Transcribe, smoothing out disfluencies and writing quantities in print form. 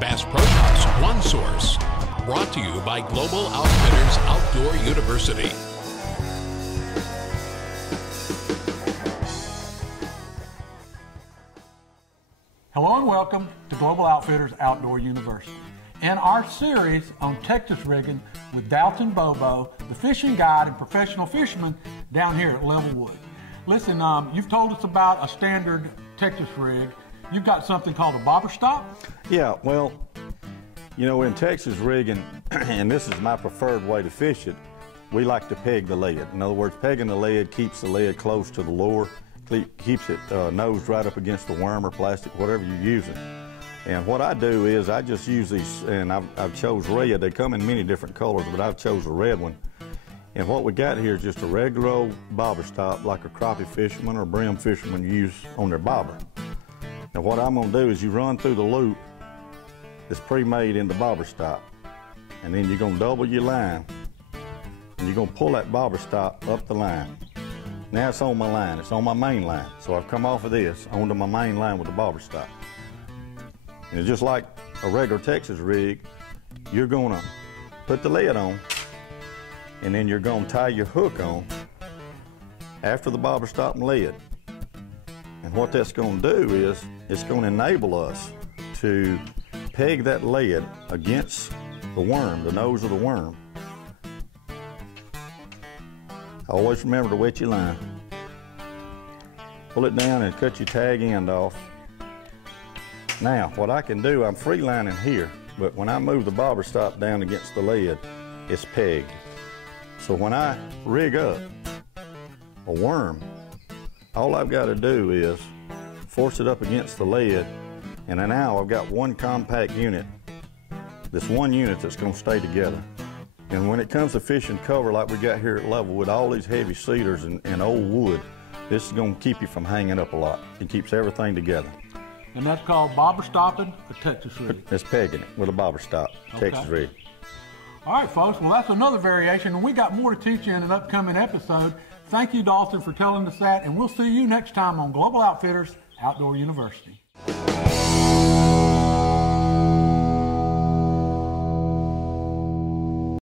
Bass Pro Shops One Source. Brought to you by Global Outfitters Outdoor University. Hello and welcome to Global Outfitters Outdoor University and our series on Texas rigging with Dalton Bobo, the fishing guide and professional fisherman down here at Leavellwood. Listen, you've told us about a standard Texas rig. You've got something called a bobber stop? Yeah, well, you know, in Texas rigging, and this is my preferred way to fish it, we like to peg the lead. In other words, pegging the lead keeps the lead close to the lure, keeps it nosed right up against the worm or plastic, whatever you're using. And what I do is I just use these, and I've chose red. They come in many different colors, but I've chose a red one. And what we got here is just a regular old bobber stop like a crappie fisherman or brim fisherman use on their bobber. Now what I'm gonna do is you run through the loop that's pre-made in the bobber stop, and then you're gonna double your line, and you're gonna pull that bobber stop up the line. Now it's on my line, it's on my main line. So I've come off of this onto my main line with the bobber stop. And just like a regular Texas rig, you're gonna put the lead on, and then you're gonna tie your hook on after the bobber stop and lead. And what that's gonna do is, it's gonna enable us to peg that lead against the worm, the nose of the worm. Always remember to wet your line. Pull it down and cut your tag end off. Now, what I can do, I'm free lining here, but when I move the bobber stop down against the lead, it's pegged. So when I rig up a worm, all I've got to do is force it up against the lead, and then now I've got one compact unit, this one unit that's going to stay together. And when it comes to fishing cover like we got here at Leavellwood, all these heavy cedars and old wood, this is going to keep you from hanging up a lot. It keeps everything together. And that's called bobber stopping a Texas rig. It's pegging it with a bobber stop, Texas rig. All right, folks, well, that's another variation, and we got more to teach you in an upcoming episode. Thank you, Dalton, for telling us that, and we'll see you next time on Global Outfitters Outdoor University.